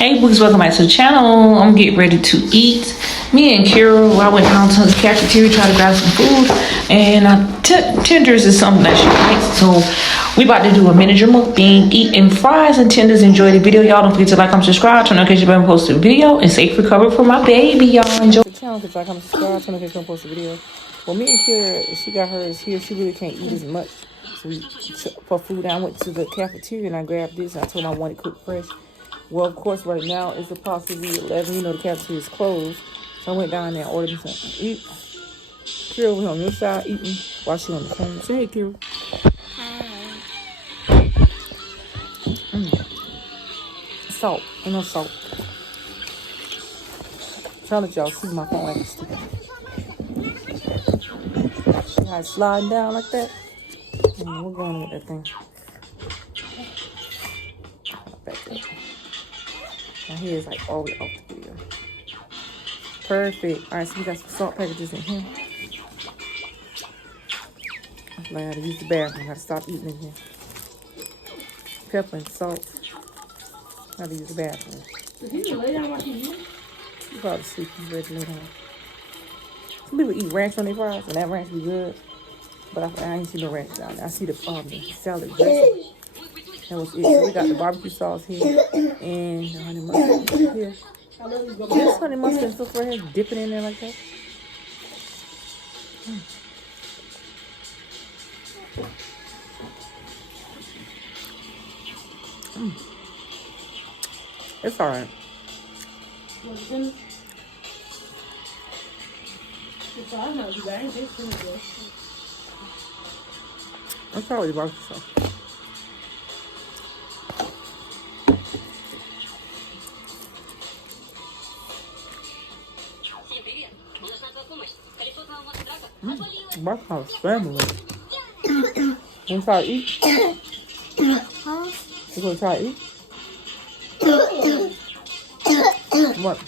Hey books, welcome back to the channel. I'm getting ready to eat. Me and Kira, I went down to the cafeteria, tried to grab some food, and tenders is something that she likes. So we about to do a miniature mukbang, eating fries and tenders. Enjoy the video, y'all. Don't forget to like, comment, subscribe, turn on notifications bell, post a video, and safe recovery for my baby, y'all. Enjoy the channel. Like, comment, subscribe, turn on notifications, post a video. Well, me and Kira, she got hers here. She really can't eat as much. So for food, I went to the cafeteria and I grabbed this. And I told her I wanted it cooked fresh. Well, of course, right now it's approximately 11. You know, the cafeteria is closed. So I went down there and ordered me something to eat. Kira was on this side eating while she on the phone. Say hey, Kira. Salt. Ain't no salt. I'm trying to let y'all see my phone like it's stupid. See how it's sliding down like that? We're going on with that thing. Back up. My hair is like all the way off the video. Perfect. Alright, so we got some salt packages in here. I gotta use the bathroom. I gotta stop eating in here. Pepper and salt. I gotta use the bathroom. Did he lay down like he did? He's probably sleep. He's ready to lay down. Some people eat ranch on their fries, and that ranch be good. But I ain't see no ranch down there. I see the salad dressing. That was it. So we got the barbecue sauce here and the honey mustard here. This honey mustard and stuff right here, dipping in there like that. It's alright. I'm sorry with the barbecue sauce. Barbecue sauce family. You gonna try to eat? Huh? You gonna try to eat? What?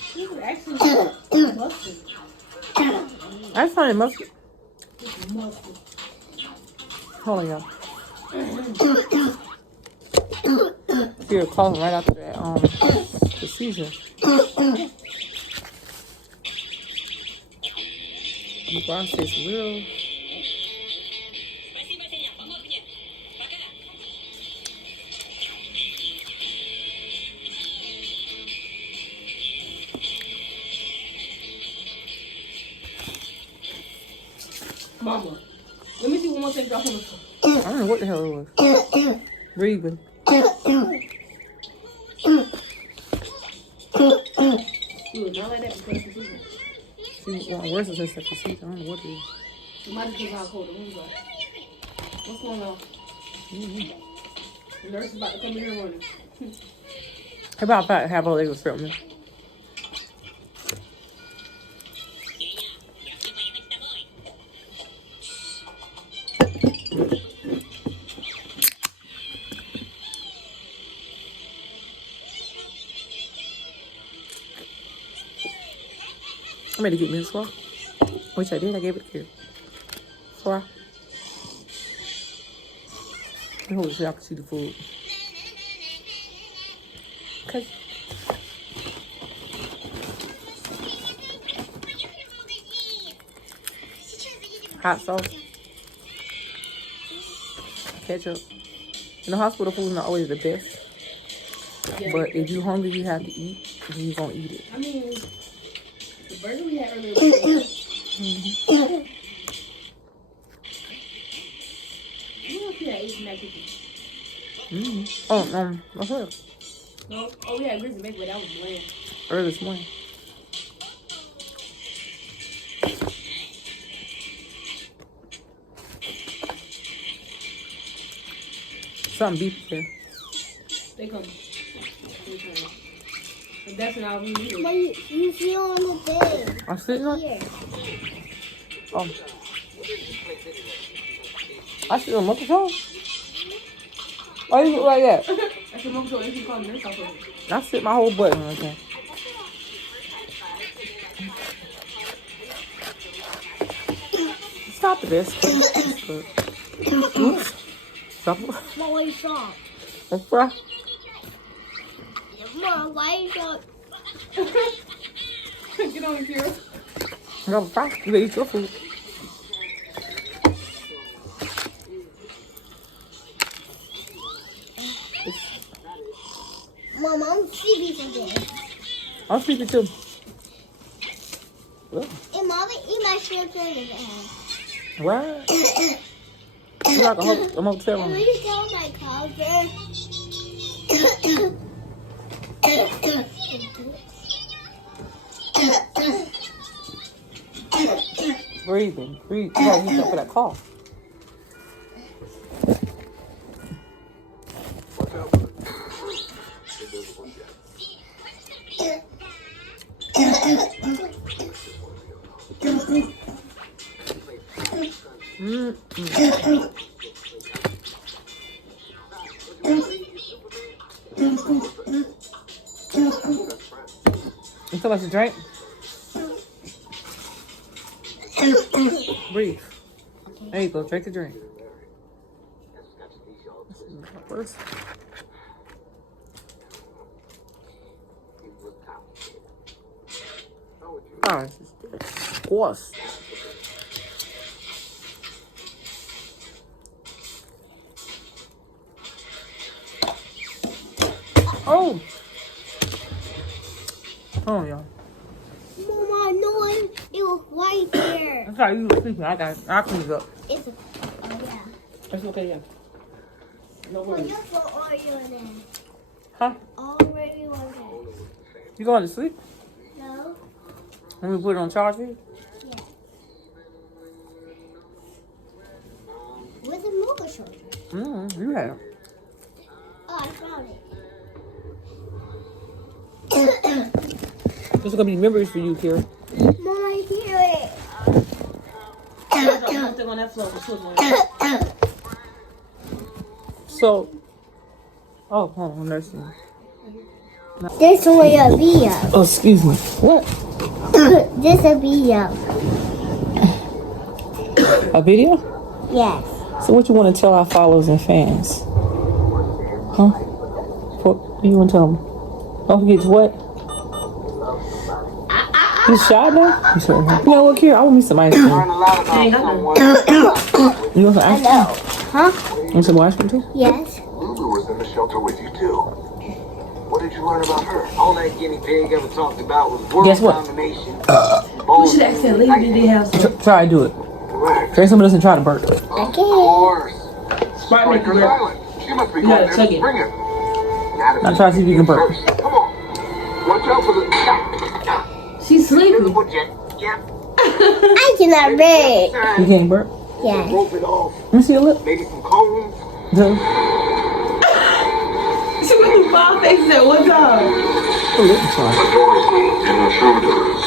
That's honey mustard. Hold on, y'all. You're coughing right after that the seizure. The boss is real. Mama, let me see one more thing drop on the floor. I don't know what the hell it was. Breathing. You would not like that because it's season. She want worse than her second season. I don't know what it is. You might just be how cold the room's like. What's going on? The nurse is about to come in here running. How about I have all legal filming? I'm ready to get me a swallow. Which I did. I gave it to you. Swallow. I hope y'all can see the food. Okay. Hot sauce. Ketchup. In the hospital, food is not always the best. Yeah. But if you're hungry, you have to eat. And you're going to eat it. I mean, the burger we had earlier was good. You know if you had Asian mac and cheese? Oh, what's up? No? Oh, we had grizzly mac, but that was bland. Early this morning. Something beef there. They come. If that's an album, But you feel on the thing. I'm sitting on Here. Oh. I sit on monkey toe? Oh, you look like that? that's the most so if you call nurse off of it. I sit my whole butt on okay. Stop this. Oops. Stop. What was you saw? That's right. Mom, why you so... Get on, Kira. No, fine. You better eat your food. Mom, I'm sleepy today. I'm sleepy too. Look. And Mom, eat my shrimp in the bag. What? You're like a hotel And room. will you tell my cover? Breathing. Breathe. You gotta use up for that cough. You feel like a drink? Breathe. There you go. Drink a drink. First. Oh, this is gross. Oh. Oh, y'all. Mama, no one. It was right there. That's how you were sleeping. I'll clean it up. It's a... Oh, yeah. That's okay, yeah. No Put worries. your foot Oreo in there. Huh? Already on there. You going to sleep? No? Let me put it on charge for you? Yeah. Where's the mobile shoulder? You have. Oh, I found it. This is going to be memories for you, Kira. Mom, I hear it. On that floor. So, oh, hold on, nursing. This way a video. Oh, excuse me. What? This a video. A video? Yes. So what you want to tell our followers and fans? Huh? What you want to tell them? Don't forget to what? You shy now? You sure? You know what, Kira? I want me some ice cream. You want some ice cream? Huh? You want some ice cream too? Yes. Lulu was in the shelter with you too. What did you learn about her? All that guinea pig ever talked about was world Guess what? domination. We should ask that lady, did they have some? Try to do it. Correct. Try some of this and try to burp. Of course. Sprite make Breaker's you burp. Island. She must be You going gotta there tug to it. bring it. Now try to see if you can burp. First. Come on. Watch out for the... She's sleeping. Yeah. I cannot read. You can't burp? Yes. Rope it off. Let me see your lip. Maybe some cones. Dude. She went through 5 faces at one time. Your lip is fine. Authority and intruders.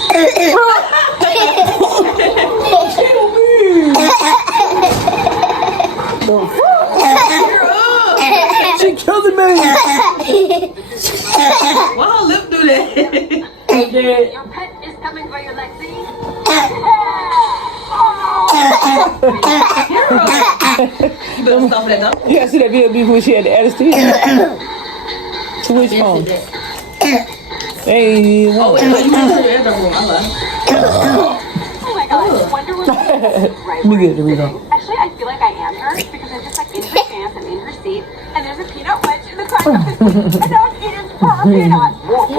She killing me. Why her lip do that? Your pet is coming for you, Lexi. You better stop that though. You gotta see that video before she had the anesthesia. Switch phone. Hey. Oh, wait, you went to the other room. I lied. Oh my god, I wonder what right Let me get the read on. Actually, I feel like I am her because I'm just like in her pants and in her seat, and there's a peanut wedge in the corner of the seat, and now I'm eating her peanut.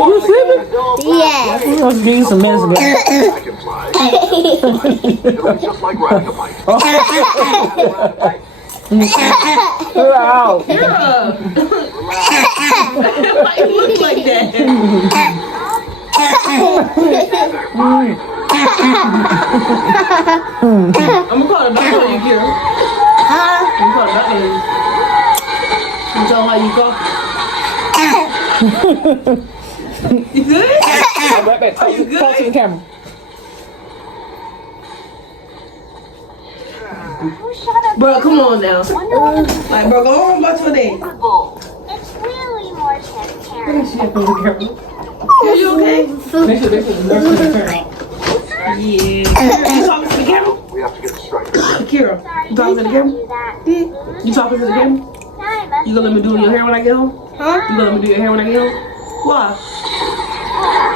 You sleeping? Yes. You must give you some medicine. I can fly. It'll be just like riding a bike. Wow. Why you look like that? I'm gonna call the doctor on you, Kira. I'm gonna call the doctor on you. You tell him how you go. You good? Right back. Are you good? Talk to the camera. Bro, come on now. Like, bro, go on about your day. Bull. It's really more transparent. Are you okay? Yeah. You talking to the camera? We have to get the strike. Kira, you talking to the camera? You talking to the camera? You gonna let me do your hair when I get home? Huh? You gonna let me do your hair when I get home? Why?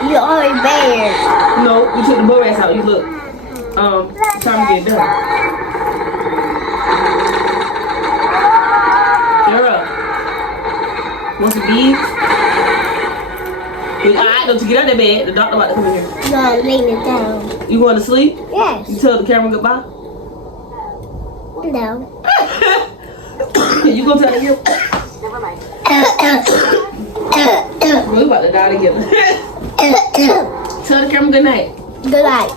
You already bad. No, we took the bow rats out. You look. Time to get done. Girl. Want some beads? Alright, don't you get out of that bed. The doctor about to come in here. No, I'm laying it down. You going to sleep? Yes. You tell the camera goodbye? No. You gonna tell the camera? Never mind. We about to die together. Tell the camera good night. Good night.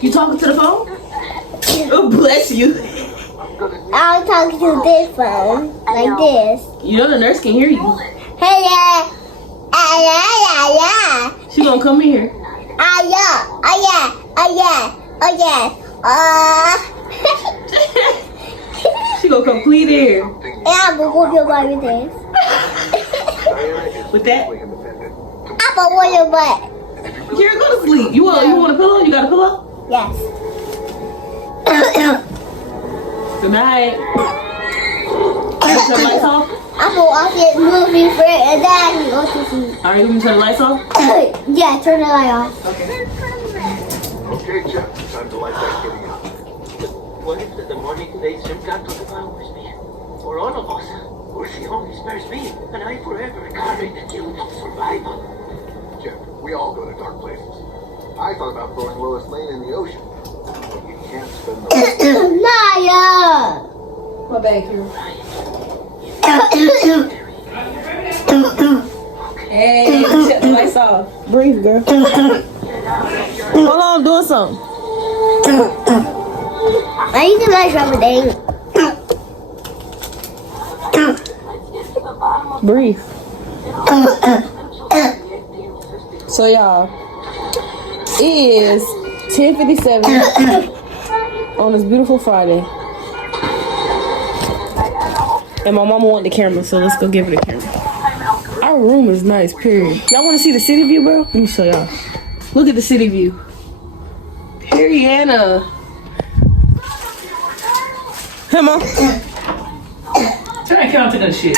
You talking to the phone? Oh, bless you. I'm talking to this phone. Like this. You know the nurse can hear you. Hey, yeah. Yeah. She gonna come in here. Oh, yeah. She gonna come clean here. And I'm gonna whoop your butt with this. With that, I'm gonna whoop your butt. here, go to sleep. You want a pillow? You got a pillow? Yes. Good night. Turn the lights off. I'm gonna watch this movie for and then I can go to sleep. All right, you want me to turn the lights off? Yeah, turn the light off. Okay, Jeff, time to light that kitty up. What if the money they sent got to devours me? Or all of us? Or she only spares me, and I forever carry the guilt of survival. Jeff, we all go to dark places. I thought about throwing Lois Lane in the ocean. But you can't spend the Naya! My bag here. Hey, shut the lights off. Breathe, girl. Hold on, I'm doing something. I need to like everything. Breathe. So y'all, it is 10:57 on this beautiful Friday. And my mama want the camera, so let's go give her the camera. Our room is nice, period. Y'all want to see the city view, bro? Let me show y'all. Look at the city view. Periana. Come on. Turn that camera to that shit.